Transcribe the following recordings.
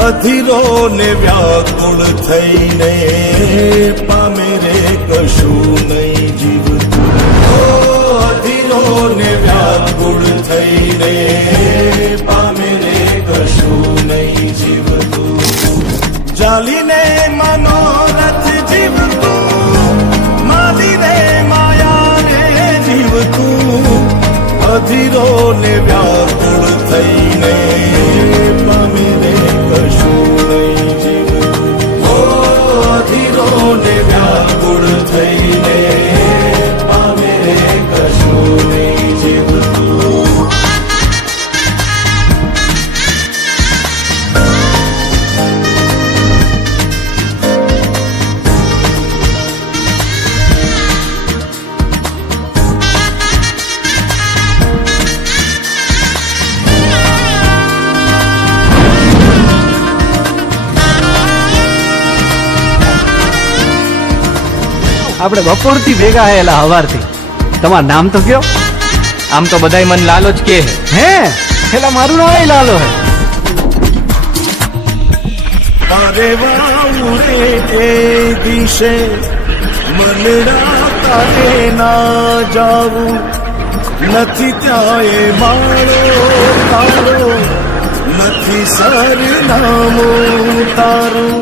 અધીરો ને વ્યાકુળ થઈને પામે રે કશું નહીં જીવતું. અધીરો ને વ્યાકુળ થઈને પામે રે કશું નહીં જીવતું. જાલીને મનોરથ જીવતું, માલીને માયા રે જીવતું. અધીરો ને વ્યાકુળ થઈને પામે રે કશું નહીં જીવતું. અધીરો ને વ્યાકુળ થઈને પામે રે કશું નહીં જીવતું. આપણે બપોરથી ભેગા હેલા હવારથી. તમારું નામ તો કયો? આમ તો બધાય મન લાલો જ કે હે હેલા મારું નામ લાલો હે. મારે વાઉરે એ દિશે મનડા તારે ના જાવું. નથી ત્યાં એ માળો તારો, નથી સરનામું તારું.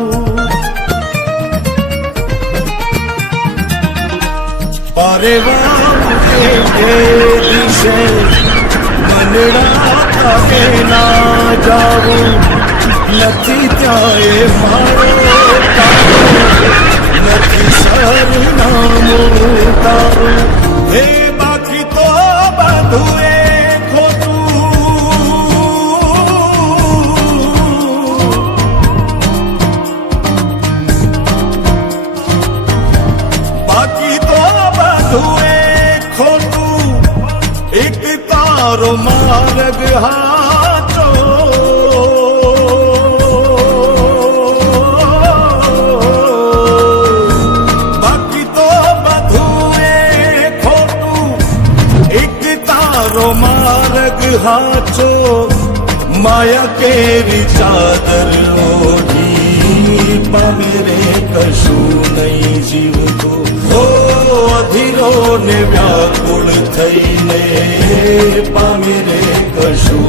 પારે વાઉરે એ દિશે મનડા તારે ના જાવું. નથી ત્યાં એ માળો તારો, નથી સરનામું તારું. હે બાકી તો બધું એ ખોટું. બાકી તો બધું એ ખોટું. એક તારો માર્ગ હાચો. માર્ગ હાચો માયા કેરી ચાદર ઓઢી પામે રે કશું નહીં જીવતું. અધીરો ને વ્યાકુળ થઈને પામે રે કશું